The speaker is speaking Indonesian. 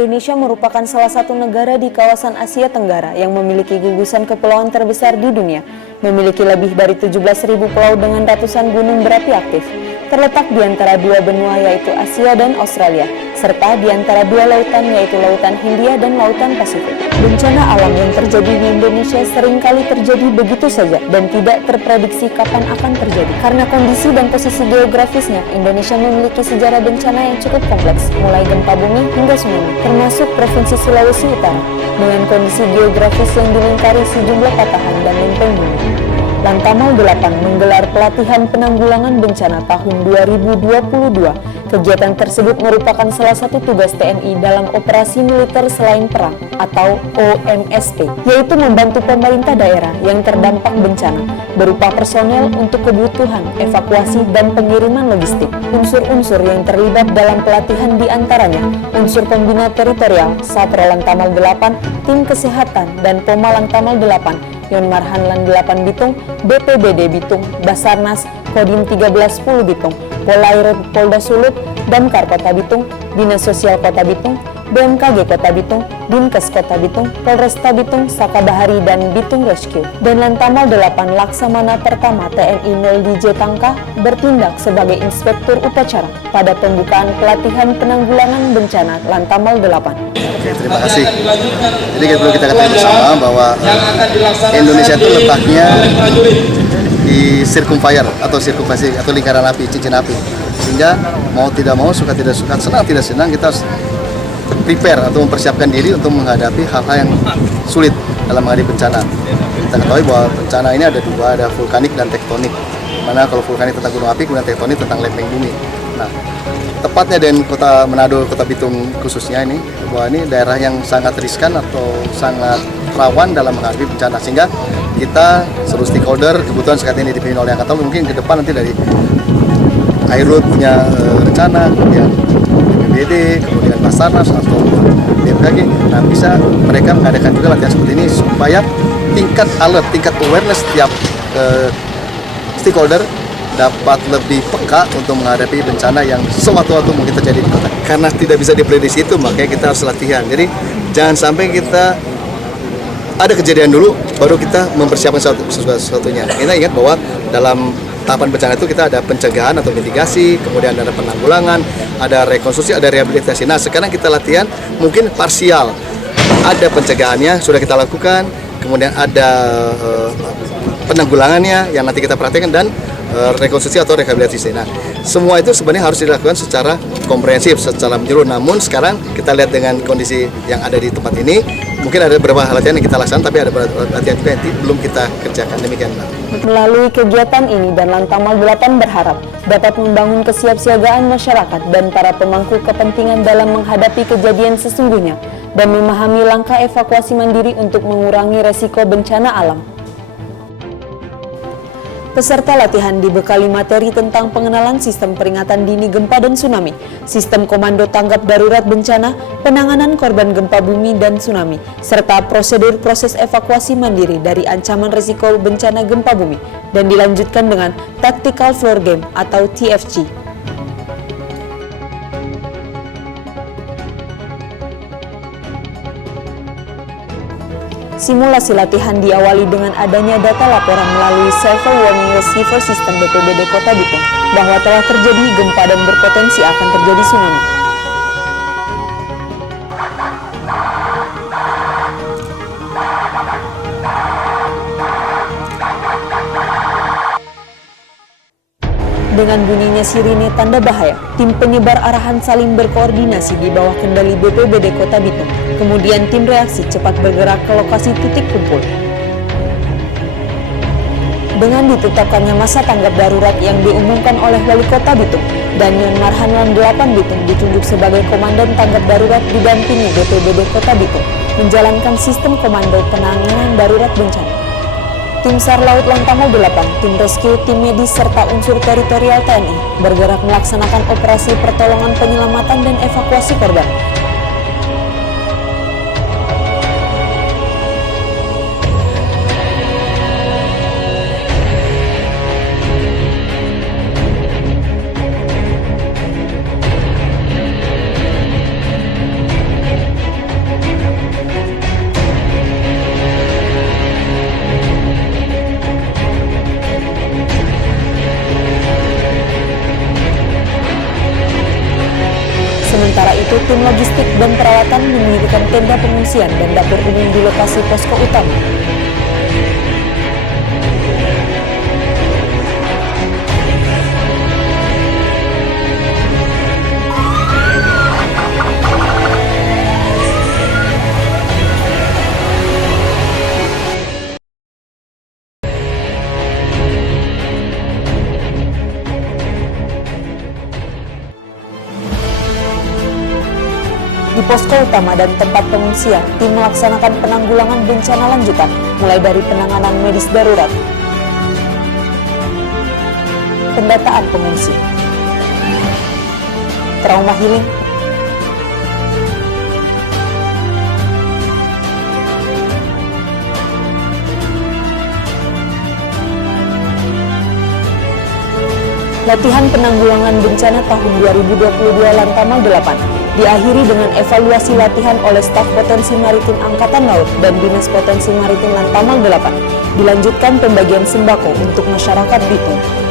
Indonesia merupakan salah satu negara di kawasan Asia Tenggara yang memiliki gugusan kepulauan terbesar di dunia, memiliki lebih dari 17.000 pulau dengan ratusan gunung berapi aktif. Terletak di antara dua benua yaitu Asia dan Australia, serta di antara dua lautan yaitu Lautan Hindia dan Lautan Pasifik. Bencana alam yang terjadi di Indonesia seringkali terjadi begitu saja dan tidak terprediksi kapan akan terjadi. Karena kondisi dan posisi geografisnya, Indonesia memiliki sejarah bencana yang cukup kompleks, mulai gempa bumi hingga tsunami, termasuk Provinsi Sulawesi Utara, dengan kondisi geografis yang dilingkari sejumlah patahan dan lempeng bumi. Lantamal 8 menggelar pelatihan penanggulangan bencana tahun 2022. Kegiatan tersebut merupakan salah satu tugas TNI dalam operasi militer selain perang atau OMSP, yaitu membantu pemerintah daerah yang terdampak bencana berupa personel untuk kebutuhan evakuasi dan pengiriman logistik. Unsur-unsur yang terlibat dalam pelatihan diantaranya unsur pembina teritorial, Satro Lantamal 8, tim kesehatan dan Poma Lantamal 8, Yonmar Hanlan 8 Bitung, BPBD Bitung, Basarnas, Kodim 1310 Bitung, Polairut Polda Sulut, Damkar Kota Bitung, Dinas Sosial Kota Bitung, BMKG Kota Bitung, Dinkes Kota Bitung, Polresta Bitung, Sakabahari dan Bitung Rescue. Dan Lantamal 8 Laksamana Pertama TNI 0 DJ Tangka bertindak sebagai inspektur upacara pada pembukaan pelatihan penanggulangan bencana Lantamal 8. Oke, terima kasih. Jadi perlu kita ketahui bersama bahwa Indonesia itu letaknya di circumfire atau sirkumfasi atau lingkaran api, cincin api. Sehingga mau tidak mau, suka tidak suka, senang tidak senang, kita harus prepare atau mempersiapkan diri untuk menghadapi hal-hal yang sulit dalam menghadapi bencana. Kita ketahui bahwa bencana ini ada dua, ada vulkanik dan tektonik. Mana kalau vulkanik tentang gunung api, kemudian tektonik tentang lempeng bumi. Nah, tepatnya dengan kota Manado, kota Bitung khususnya ini, bahwa ini daerah yang sangat riskan atau sangat rawan dalam menghadapi bencana, sehingga kita seluruh stakeholder, kebutuhan saat ini dipimpin oleh Angkatan Laut, mungkin ke depan nanti dari Airut punya rencana, kemudian BPBD, kemudian Basarnas atau BMKG, nah bisa mereka mengadakan juga latihan seperti ini supaya tingkat alert, tingkat awareness setiap stakeholder dapat lebih peka untuk menghadapi bencana yang sewaktu-waktu mungkin terjadi di kota. Karena tidak bisa diprediksi itu, makanya kita harus latihan. Jadi jangan sampai kita ada kejadian dulu, baru kita mempersiapkan sesuatunya. Kita ingat bahwa dalam tahapan bencana itu kita ada pencegahan atau mitigasi, kemudian ada penanggulangan, ada rekonstruksi, ada rehabilitasi. Nah sekarang kita latihan mungkin parsial. Ada pencegahannya, sudah kita lakukan, kemudian ada penanggulangannya yang nanti kita praktekkan, dan rekonstruksi atau rehabilitasi. Nah, semua itu sebenarnya harus dilakukan secara komprehensif, secara menyeluruh. Namun sekarang kita lihat dengan kondisi yang ada di tempat ini, mungkin ada beberapa latihan yang kita laksanakan, tapi ada beberapa latihan juga yang belum kita kerjakan. Demikian, Mbak. Melalui kegiatan ini, dan Lantamal 8 berharap dapat membangun kesiapsiagaan masyarakat dan para pemangku kepentingan dalam menghadapi kejadian sesungguhnya dan memahami langkah evakuasi mandiri untuk mengurangi resiko bencana alam. Peserta latihan dibekali materi tentang pengenalan sistem peringatan dini gempa dan tsunami, sistem komando tanggap darurat bencana, penanganan korban gempa bumi dan tsunami, serta prosedur proses evakuasi mandiri dari ancaman risiko bencana gempa bumi, dan dilanjutkan dengan Tactical Floor Game atau TFG. Simulasi latihan diawali dengan adanya data laporan melalui Server Warning Receiver System BPBD Kota Bitung bahwa telah terjadi gempa dan berpotensi akan terjadi tsunami. Dengan bunyinya sirine tanda bahaya, tim penyebar arahan saling berkoordinasi di bawah kendali BPBD Kota Bitung. Kemudian tim reaksi cepat bergerak ke lokasi titik kumpul. Dengan ditetapkannya masa tanggap darurat yang diumumkan oleh Wali Kota Bitung, dan Yonmar Hanlan 8 Bitung ditunjuk sebagai Komandan Tanggap Darurat didampingi BPBD Kota Bitung, menjalankan sistem komando penanganan darurat bencana. Tim SAR Laut Lantamal 8, tim rescue, tim medis, serta unsur teritorial TNI bergerak melaksanakan operasi pertolongan penyelamatan dan evakuasi korban. tim logistik dan perawatan mendirikan tenda pengungsian dan dapur umum di lokasi posko utama. Di posko utama dan tempat pengungsian, tim melaksanakan penanggulangan bencana lanjutan, mulai dari penanganan medis darurat, pendataan pengungsi, trauma healing, latihan penanggulangan bencana tahun 2022 Lantamal 8 diakhiri dengan evaluasi latihan oleh staf potensi maritim Angkatan Laut dan Dinas Potensi Maritim Lantamal 8. Dilanjutkan pembagian sembako untuk masyarakat Bitung.